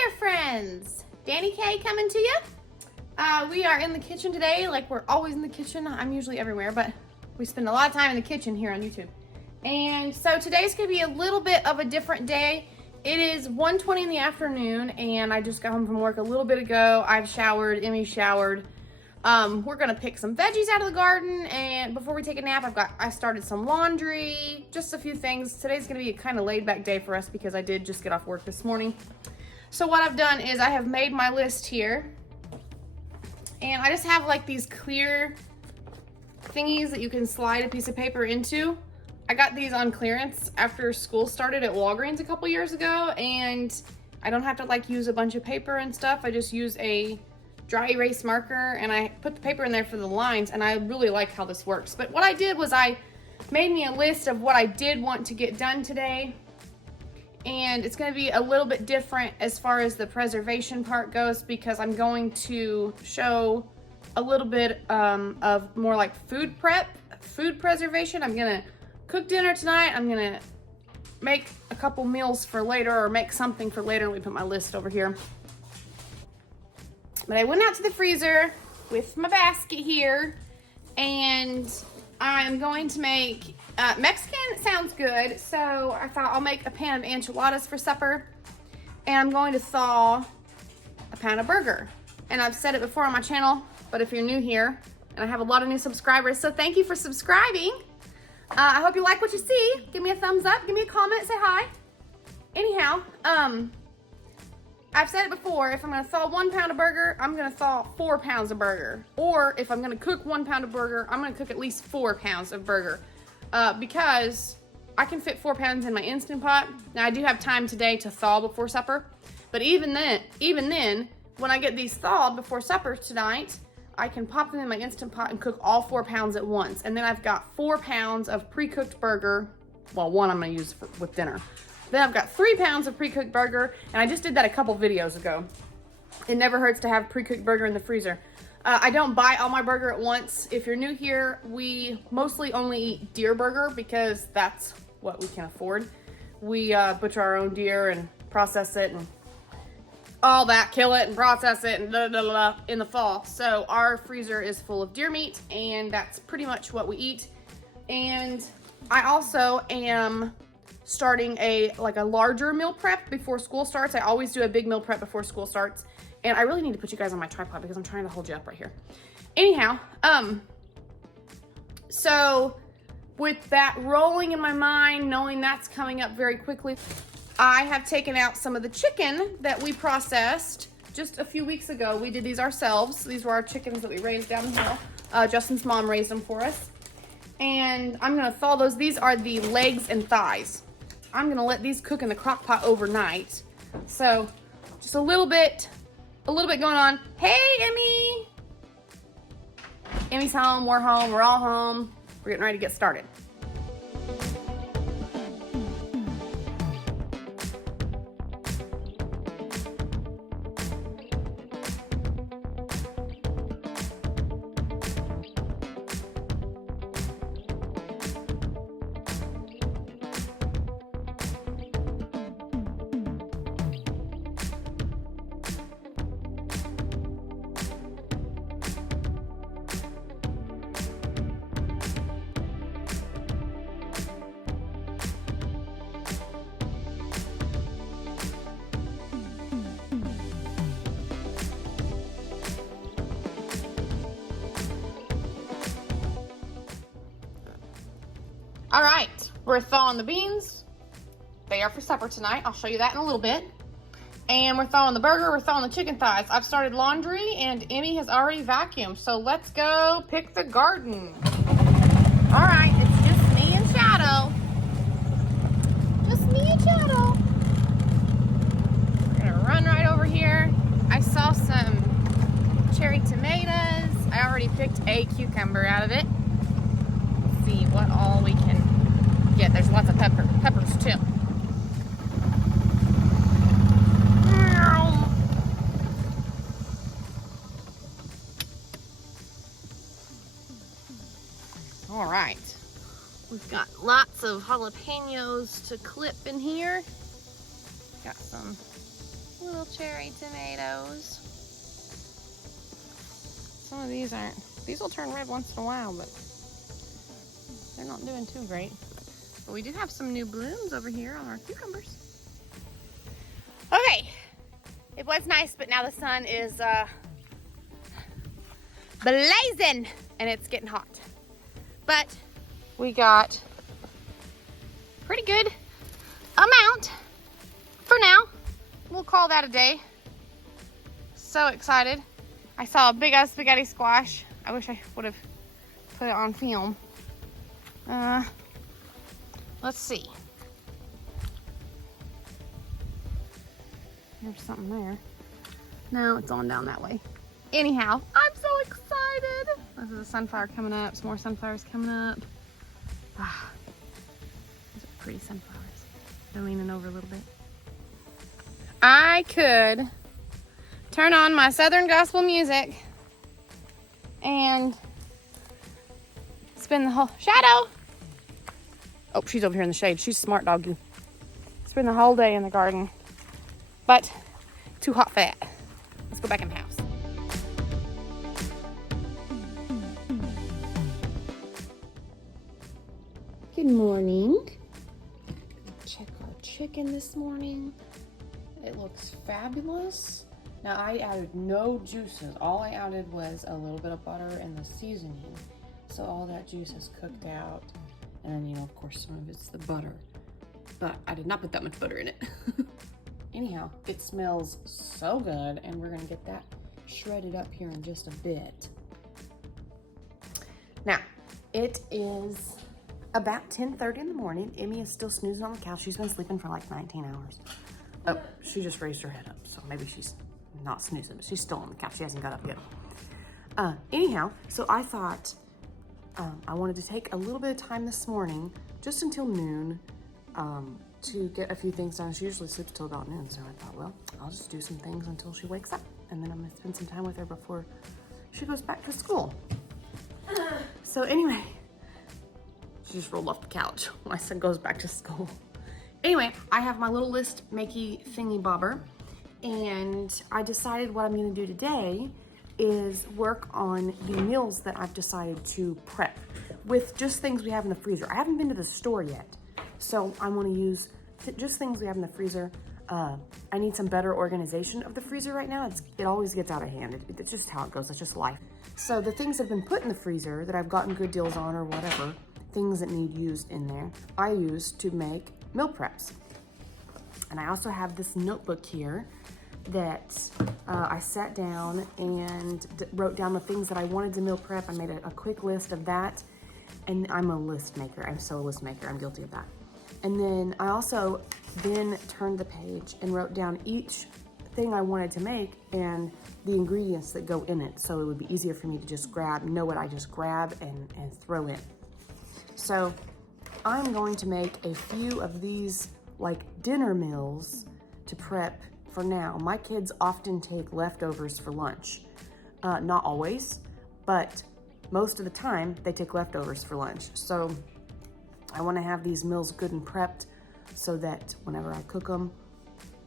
there, friends. Danny K coming to you. We are in the kitchen today, like we're always in the kitchen. I'm usually everywhere, but we spend a lot of time in the kitchen here on YouTube. And so today's gonna be a little bit of a different day. It is 1:20 in the afternoon, and I just got home from work a little bit ago. I've showered, Emmy showered. We're gonna pick some veggies out of the garden, and before we take a nap, I started some laundry, just a few things. Today's gonna be a kind of laid back day for us because I did just get off work this morning. So what I've done is I have made my list here, and I just have like these clear thingies that you can slide a piece of paper into. I got these on clearance after school started at Walgreens a couple years ago, and I don't have to like use a bunch of paper and stuff. I just use a dry erase marker and I put the paper in there for the lines, and I really like how this works. But what I did was I made me a list of what I did want to get done today, and it's going to be a little bit different as far as the preservation part goes, because I'm going to show a little bit of more like food preservation. I'm going to cook dinner tonight. I'm going to make a couple meals for later, or make something for later. Let me put my list over here. But I went out to the freezer with my basket here, and I'm going to make, Mexican sounds good, so I thought I'll make a pan of enchiladas for supper, and I'm going to thaw a pan of burger. And I've said it before on my channel, but if you're new here, and I have a lot of new subscribers, so thank you for subscribing. I hope you like what you see. Give me a thumbs up, give me a comment, say hi. Anyhow, I've said it before, if I'm gonna thaw 1 pound of burger, I'm gonna thaw 4 pounds of burger. Or if I'm gonna cook 1 pound of burger, I'm gonna cook at least 4 pounds of burger. Because I can fit 4 pounds in my Instant Pot. Now I do have time today to thaw before supper, but even then, when I get these thawed before supper tonight, I can pop them in my Instant Pot and cook all 4 pounds at once. And then I've got 4 pounds of pre-cooked burger. Well, one I'm gonna use with dinner. Then I've got 3 pounds of pre-cooked burger, and I just did that a couple videos ago. It never hurts to have pre-cooked burger in the freezer. I don't buy all my burger at once. If you're new here, we mostly only eat deer burger because that's what we can afford. We butcher our own deer and process it and all that, kill it and process it and blah, blah, blah, in the fall. So our freezer is full of deer meat, and that's pretty much what we eat. And I also am starting a larger meal prep before school starts. I always do a big meal prep before school starts, and I really need to put you guys on my tripod because I'm trying to hold you up right here. Anyhow, so with that rolling in my mind, knowing that's coming up very quickly, I have taken out some of the chicken that we processed just a few weeks ago. We did these ourselves. These were our chickens that we raised down the hill. Justin's mom raised them for us, and I'm gonna thaw those. These are the legs and thighs. I'm gonna let these cook in the crock pot overnight. So just a little bit going on. Hey, Emmy. Emmy's home, we're all home. We're getting ready to get started. All right, we're thawing the beans. They are for supper tonight. I'll show you that in a little bit. And we're thawing the burger, we're thawing the chicken thighs. I've started laundry, and Emmy has already vacuumed. So let's go pick the garden. All right, it's just me and Shadow. Just me and Shadow. We're gonna run right over here. I saw some cherry tomatoes. I already picked a cucumber out of it. Let's see what all we can get. There's lots of peppers too. All right, we've got lots of jalapenos to clip in here. Got some Little cherry tomatoes. Some of these aren't. These will turn red once in a while, but they're not doing too great. But we do have some new blooms over here on our cucumbers. Okay, it was nice, but now the sun is blazing and it's getting hot. But we got pretty good amount for now. We'll call that a day. So excited. I saw a big ass spaghetti squash. I wish I would have put it on film. Let's see. There's something there. No, it's on down that way. Anyhow, I'm so excited. This is a sunflower coming up. Some more sunflowers coming up. Ah, these are pretty sunflowers. They're leaning over a little bit. I could turn on my Southern gospel music and spend the whole shadow. Oh, she's over here in the shade. She's a smart doggy. Spend the whole day in the garden, but too hot for that. Let's go back in the house. Good morning. Check our chicken this morning. It looks fabulous. Now I added no juices. All I added was a little bit of butter and the seasoning. So all that juice is cooked out. And then, you know, of course, some of it's the butter. But I did not put that much butter in it. Anyhow, it smells so good, and we're gonna get that shredded up here in just a bit. Now, it is about 10:30 in the morning. Emmy is still snoozing on the couch. She's been sleeping for like 19 hours. Oh, she just raised her head up, so maybe she's not snoozing, but she's still on the couch. She hasn't got up yet. Anyhow, so I thought I wanted to take a little bit of time this morning, just until noon, to get a few things done. She usually sleeps till about noon, so I thought, well, I'll just do some things until she wakes up, and then I'm gonna spend some time with her before she goes back to school. So anyway, she just rolled off the couch when I said goes back to school. Anyway, I have my little list makey thingy bobber, and I decided what I'm gonna do today is work on the meals that I've decided to prep with just things we have in the freezer. I haven't been to the store yet, so I wanna use just things we have in the freezer. I need some better organization of the freezer right now. It always gets out of hand. It's just how it goes, it's just life. So the things that have been put in the freezer that I've gotten good deals on or whatever, things that need used in there, I use to make meal preps. And I also have this notebook here that I sat down and wrote down the things that I wanted to meal prep. I made a quick list of that. And I'm a list maker. I'm so a list maker. I'm guilty of that. And then I also then turned the page and wrote down each thing I wanted to make and the ingredients that go in it. So it would be easier for me to just know what I just grab and throw in. So I'm going to make a few of these like dinner meals to prep for now. My kids often take leftovers for lunch. Not always, but most of the time they take leftovers for lunch. So I want to have these meals good and prepped so that whenever I cook them,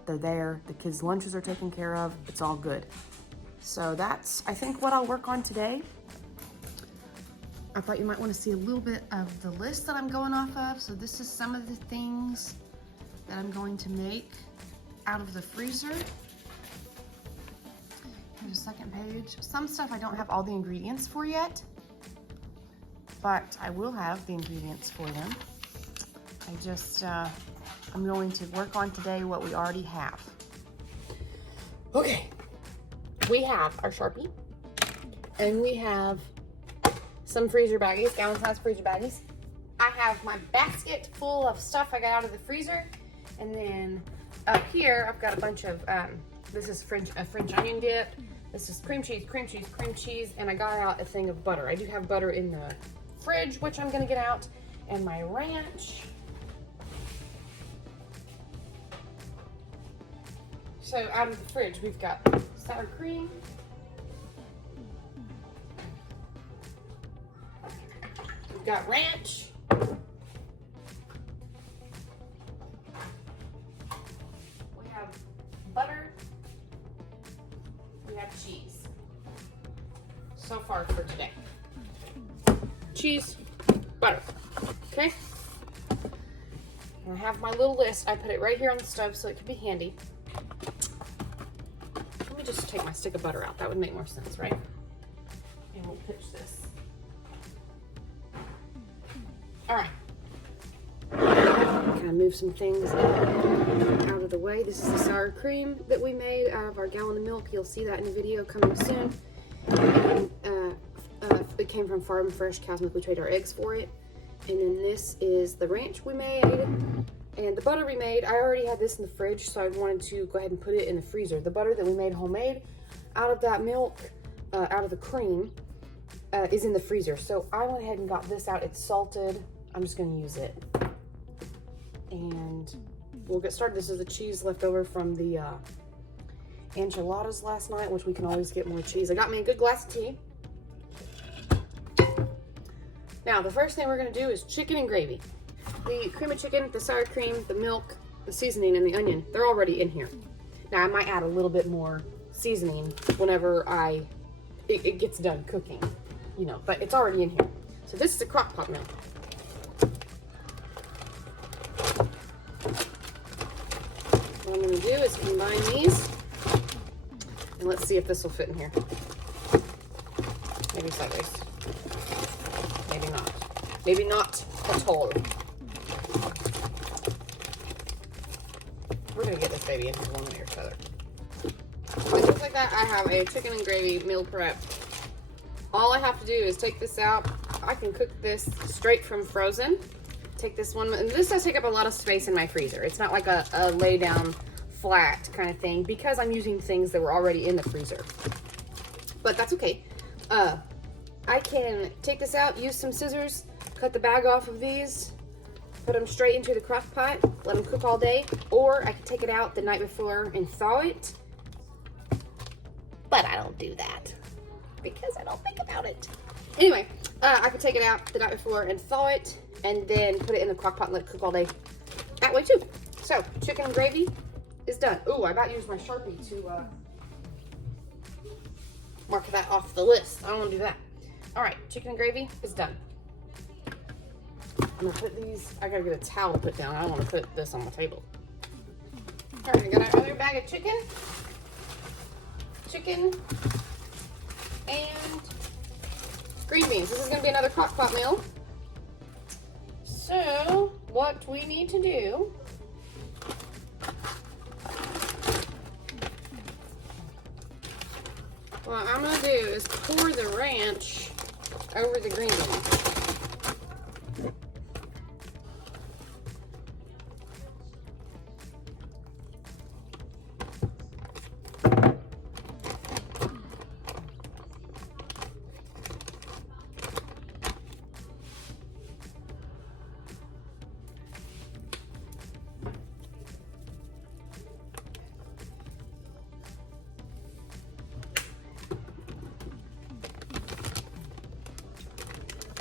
they're there. The kids' lunches are taken care of. It's all good. So that's, I think, what I'll work on today. I thought you might want to see a little bit of the list that I'm going off of. So this is some of the things that I'm going to make out of the freezer. Here's a second page. Some stuff I don't have all the ingredients for yet, but I will have the ingredients for them. I just, I'm going to work on today what we already have. Okay, we have our Sharpie, and we have some freezer baggies, gallon size freezer baggies. I have my basket full of stuff I got out of the freezer, and then up here I've got a bunch of, this is a French onion dip. This is cream cheese, and I got out a thing of butter. I do have butter in the fridge, which I'm gonna get out, and my ranch. So out of the fridge, we've got sour cream. We've got ranch. We have butter. have cheese. So far for today. Cheese, butter. Okay? And I have my little list. I put it right here on the stove so it can be handy. Let me just take my stick of butter out. That would make more sense, right? And we'll pitch this. All right. Kind of move some things out of the way. This is the sour cream that we made out of our gallon of milk. You'll see that in the video coming soon. And, it came from Farm Fresh Cow's Milk. We trade our eggs for it. And then this is the ranch we made. And the butter we made, I already had this in the fridge, so I wanted to go ahead and put it in the freezer. The butter that we made homemade out of that milk, out of the cream, is in the freezer. So I went ahead and got this out. It's salted. I'm just gonna use it. And we'll get started. This is the cheese left over from the enchiladas last night, which we can always get more cheese. I got me a good glass of tea. Now, the first thing we're gonna do is chicken and gravy. The cream of chicken, the sour cream, the milk, the seasoning, and the onion, they're already in here. Now, I might add a little bit more seasoning whenever it gets done cooking, you know, but it's already in here. So this is a crock pot meal. What I'm gonna do is combine these, and let's see if this will fit in here. Maybe sideways. Maybe not. Maybe not at all. We're gonna get this baby into one way or the other. So just like that, I have a chicken and gravy meal prep. All I have to do is take this out. I can cook this straight from frozen. Take this one, and this does take up a lot of space in my freezer. It's not like a lay down flat kind of thing because I'm using things that were already in the freezer. But that's okay. I can take this out, use some scissors, cut the bag off of these, put them straight into the crock pot, let them cook all day, or I can take it out the night before and thaw it. But I don't do that because I don't think about it. Anyway, I can take it out the night before and thaw it, and then put it in the crock pot and let it cook all day that way too. So, chicken and gravy is done. Ooh, I about used my Sharpie to mark that off the list. I don't want to do that. All right, chicken and gravy is done. I'm gonna put these, I gotta get a towel to put down. I don't want to put this on the table. All right, I got our other bag of chicken, and green beans. This is gonna be another crock pot meal. So, what we need to do what I'm gonna do is pour the ranch over the green beans.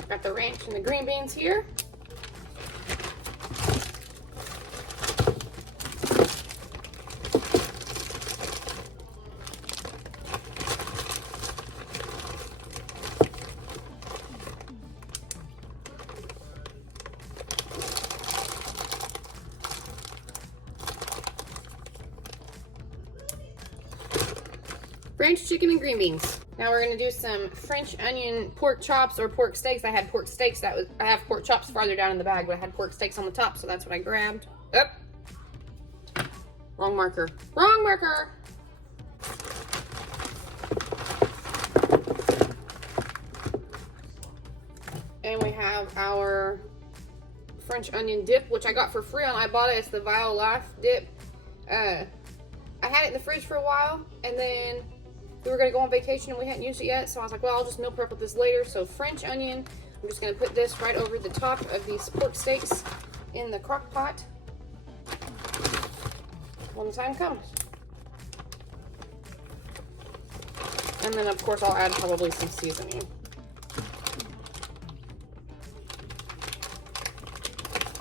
Got the ranch and the green beans here. Ranch chicken and green beans. Now we're gonna do some French onion pork chops or pork steaks. I had pork steaks. I have pork chops farther down in the bag, but I had pork steaks on the top, so that's what I grabbed. Oh, wrong marker. Wrong marker. And we have our French onion dip, which I got for free on iBought It. It's the Vile Life dip. I had it in the fridge for a while, and then we were gonna go on vacation and we hadn't used it yet, so I was like, well, I'll just meal prep with this later. So French onion, I'm just gonna put this right over the top of these pork steaks in the crock pot when the time comes. And then of course I'll add probably some seasoning.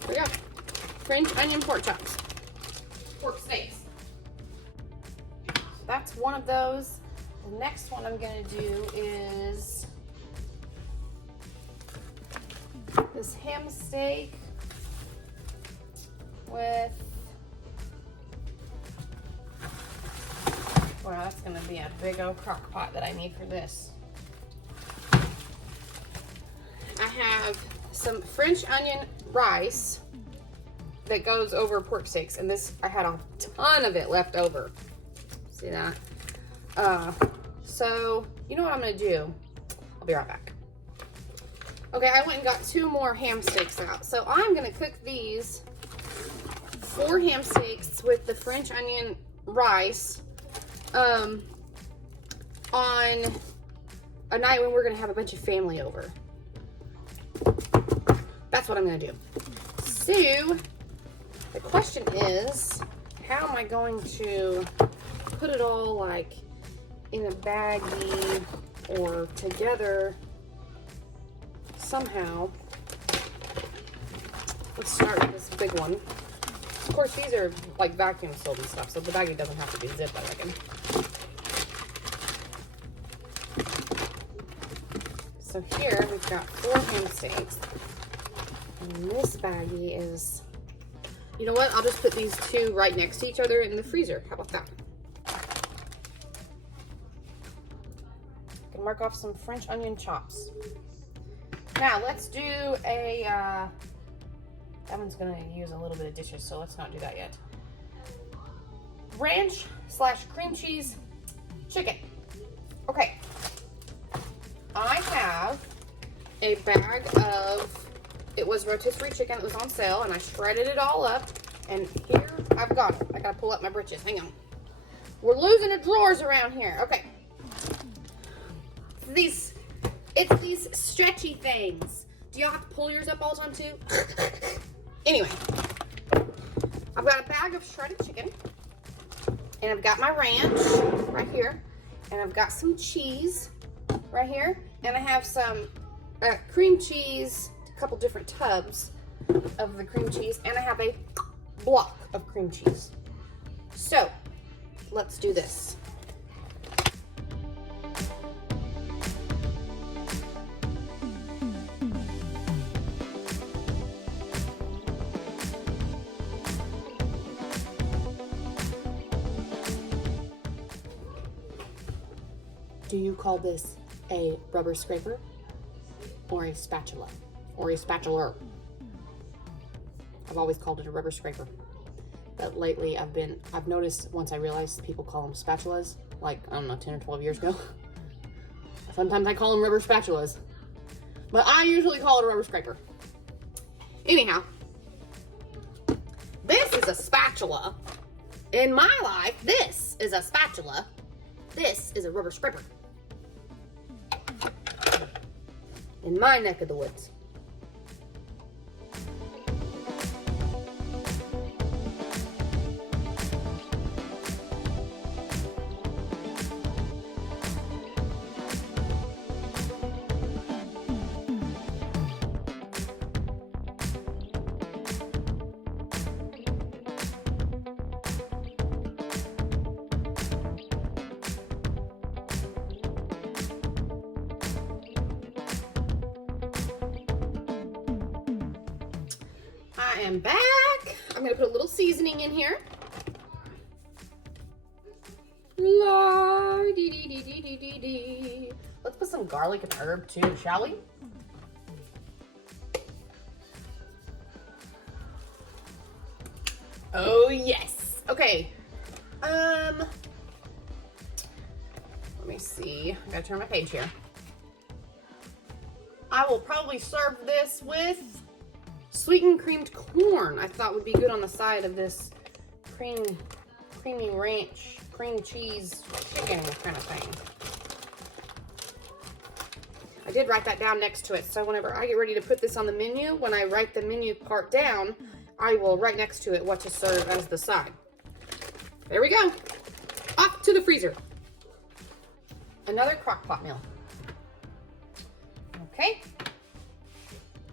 There we go. French onion pork chops. Pork steaks. So that's one of those. The next one I'm gonna do is this ham steak with, wow, that's gonna be a big old crock pot that I need for this. I have some French onion rice that goes over pork steaks, and this, I had a ton of it left over. See that? So, you know what I'm gonna do? I'll be right back. Okay, I went and got 2 more ham steaks out. So I'm gonna cook these 4 ham steaks with the French onion rice on a night when we're gonna have a bunch of family over. That's what I'm gonna do. So, the question is, how am I going to put it all like in a baggie or together somehow? Let's start with this big one. Of course, these are like vacuum sealed and stuff, so the baggie doesn't have to be zipped, I reckon. So here we've got 4 ham steaks. And this baggie is, you know what? I'll just put these 2 right next to each other in the freezer. How about that? Can mark off some French onion chops. Now let's do a, that one's gonna use a little bit of dishes, so let's not do that yet. Ranch / cream cheese chicken. Okay. I have a bag of, it was rotisserie chicken that was on sale, and I shredded it all up, and here I've got it. I gotta pull up my britches. Hang on. We're losing the drawers around here. Okay. It's these stretchy things. Do y'all have to pull yours up all the time too? Anyway, I've got a bag of shredded chicken, and I've got my ranch right here, and I've got some cheese right here, and I have some cream cheese, a couple different tubs of the cream cheese, and I have a block of cream cheese. So, let's do this. Do you call this a rubber scraper or a spatula or a spatula? I've always called it a rubber scraper, but lately I've noticed, once I realized people call them spatulas, like, I don't know, 10 or 12 years ago. Sometimes I call them rubber spatulas, but I usually call it a rubber scraper. Anyhow, this is a spatula. In my life, this is a spatula. This is a rubber scraper. In my neck of the woods. I am back. I'm gonna put a little seasoning in here. La dee dee dee dee dee dee dee. Let's put some garlic and herb too, shall we? Oh yes. Okay. Let me see. I gotta turn my page here. I will probably serve this with sweetened creamed corn. I thought would be good on the side of this creamy ranch, cream cheese chicken kind of thing. I did write that down next to it, so whenever I get ready to put this on the menu, when I write the menu part down, I will write next to it what to serve as the side. There we go. Off to the freezer. Another crock pot meal. Okay.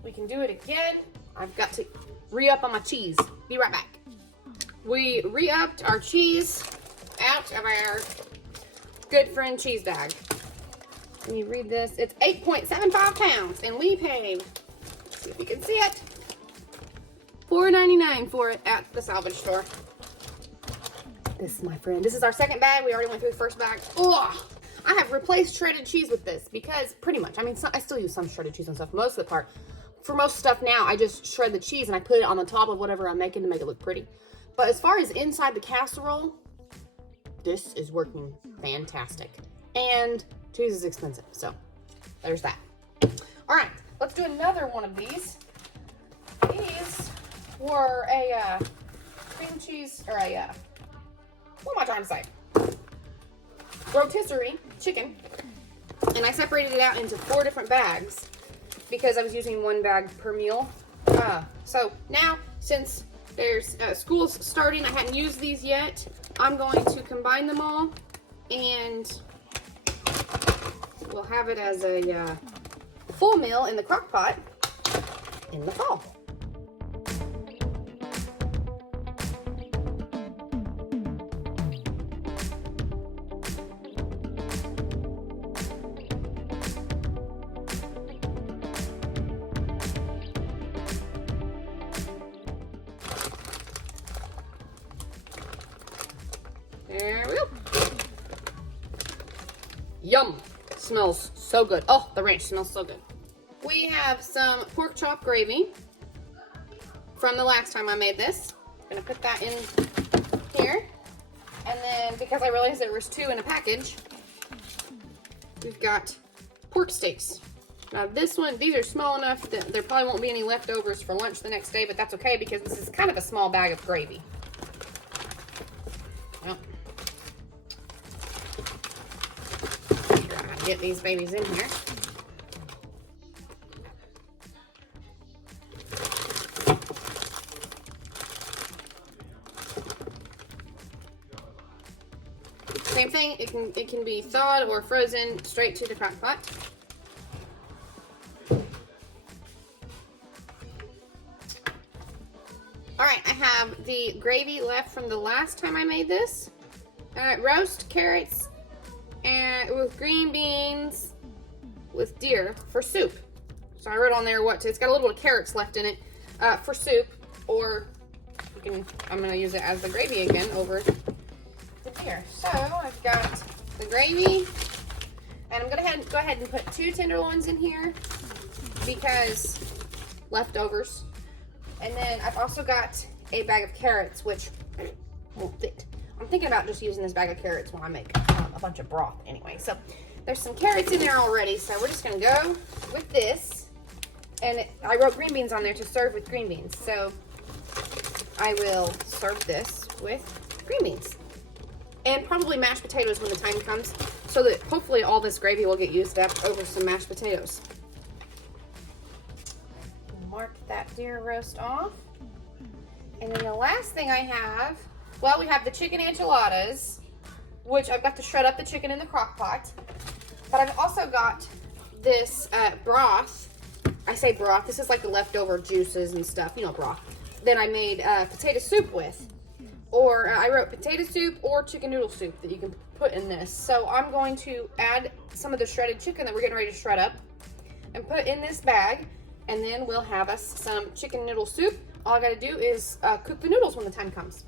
We can do it again. I've got to re-up on my cheese. Be right back. We re-upped our cheese out of our good friend cheese bag. Let me read this. It's 8.75 pounds, and we paid, see if you can see it, $4.99 for it at the salvage store. This, my friend, this is our second bag. We already went through the first bag. Oh, I have replaced shredded cheese with this because pretty much, I mean, I still use some shredded cheese and stuff most of the part. For most stuff now, I just shred the cheese and I put it on the top of whatever I'm making to make it look pretty. But as far as inside the casserole, this is working fantastic. And cheese is expensive, so there's that. All right, let's do another one of these. These were a cream cheese, or a, what am I trying to say? Rotisserie chicken. And I separated it out into 4 different bags because I was using 1 bag per meal. So now, since there's school's starting, I hadn't used these yet, I'm going to combine them all and we'll have it as a full meal in the crock pot in the fall. There we go. Yum. Smells so good. Oh, the ranch smells so good. We have some pork chop gravy from the last time I made this. I'm gonna put that in here. And then, because I realized there was 2 in a package, we've got pork steaks. Now this one, these are small enough that there probably won't be any leftovers for lunch the next day, but that's okay because this is kind of a small bag of gravy. Well, figure out how to get these babies in here. Same thing, it can be thawed or frozen straight to the crock pot. Alright, I have the gravy left from the last time I made this. Roast carrots and with green beans with deer for soup. So I wrote on there it's got a little bit of carrots left in it for soup, or you can, I'm going to use it as the gravy again over the deer. So I've got the gravy, and I'm going to go ahead and put 2 tenderloins in here because leftovers. And then I've also got a bag of carrots, which won't fit. I'm thinking about just using this bag of carrots when I make a bunch of broth anyway. So there's some carrots in there already, so we're just gonna go with this. And I wrote green beans on there to serve with green beans. So I will serve this with green beans. And probably mashed potatoes when the time comes, so that hopefully all this gravy will get used up over some mashed potatoes. Mark that deer roast off. And then the last thing I have, well, we have the chicken enchiladas, which I've got to shred up the chicken in the crock pot. But I've also got this broth. I say broth, this is like the leftover juices and stuff, you know, broth, that I made potato soup with. Or I wrote potato soup or chicken noodle soup that you can put in this. So I'm going to add some of the shredded chicken that we're getting ready to shred up and put in this bag. And then we'll have us some chicken noodle soup. All I gotta do is cook the noodles when the time comes.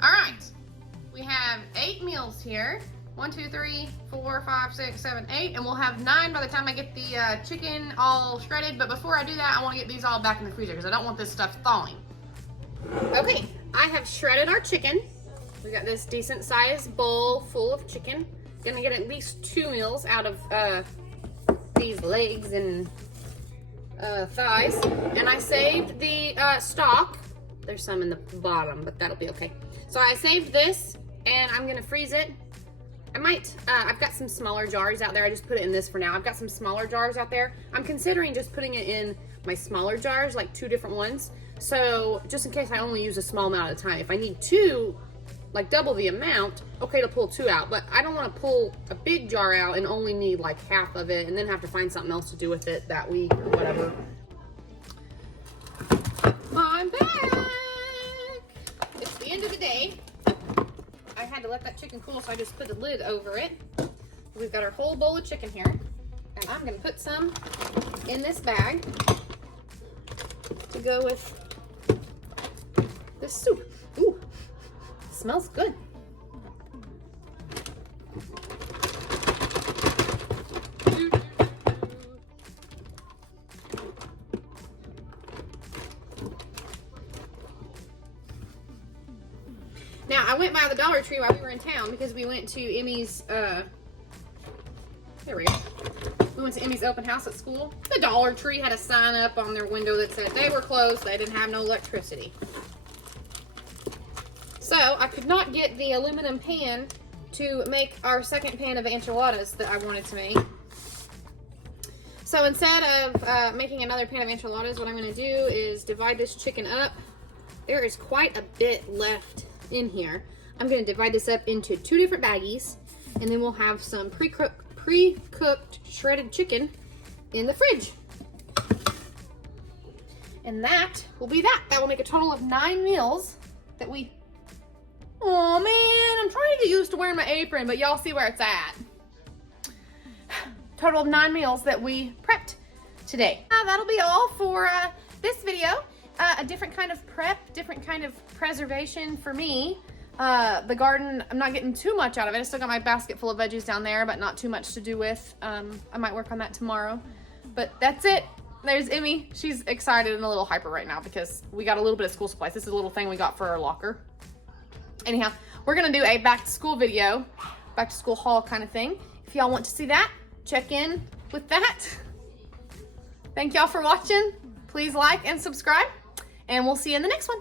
All right, we have 8 meals here. 1, 2, 3, 4, 5, 6, 7, 8, and we'll have 9 by the time I get the chicken all shredded. But before I do that, I wanna get these all back in the freezer because I don't want this stuff thawing. Okay, I have shredded our chicken. We got this decent sized bowl full of chicken. Gonna get at least 2 meals out of these legs and thighs. And I saved the stock. There's some in the bottom, but that'll be okay. So I saved this, and I'm gonna freeze it. I might, I've got some smaller jars out there. I just put it in this for now. I've got some smaller jars out there. I'm considering just putting it in my smaller jars, like 2 different ones. So just in case I only use a small amount at a time. If I need 2, like double the amount, okay to pull 2 out. But I don't want to pull a big jar out and only need like half of it and then have to find something else to do with it that week or whatever. I'm back. It's the end of the day. I had to let that chicken cool, so I just put the lid over it. We've got our whole bowl of chicken here. And I'm gonna put some in this bag to go with this soup. Ooh, smells good. Now, I went by the Dollar Tree while we were in town because we went to Emmy's, there we go. We went to Emmy's open house at school. The Dollar Tree had a sign up on their window that said they were closed, they didn't have no electricity. So, I could not get the aluminum pan to make our second pan of enchiladas that I wanted to make. So, instead of making another pan of enchiladas, what I'm going to do is divide this chicken up. There is quite a bit left in here. I'm going to divide this up into 2 different baggies, and then we'll have some pre-cooked shredded chicken in the fridge. And that will be that. That will make a total of 9 meals that we... Oh man, I'm trying to get used to wearing my apron, but y'all see where it's at. Total of 9 meals that we prepped today. That'll be all for this video. A different kind of prep, different kind of preservation for me. The garden, I'm not getting too much out of it. I still got my basket full of veggies down there, but not too much to do with. I might work on that tomorrow. But that's it. There's Emmy. She's excited and a little hyper right now because we got a little bit of school supplies. This is a little thing we got for our locker. Anyhow, we're going to do a back to school video, back to school haul kind of thing. If y'all want to see that, check in with that. Thank y'all for watching. Please like and subscribe. And we'll see you in the next one.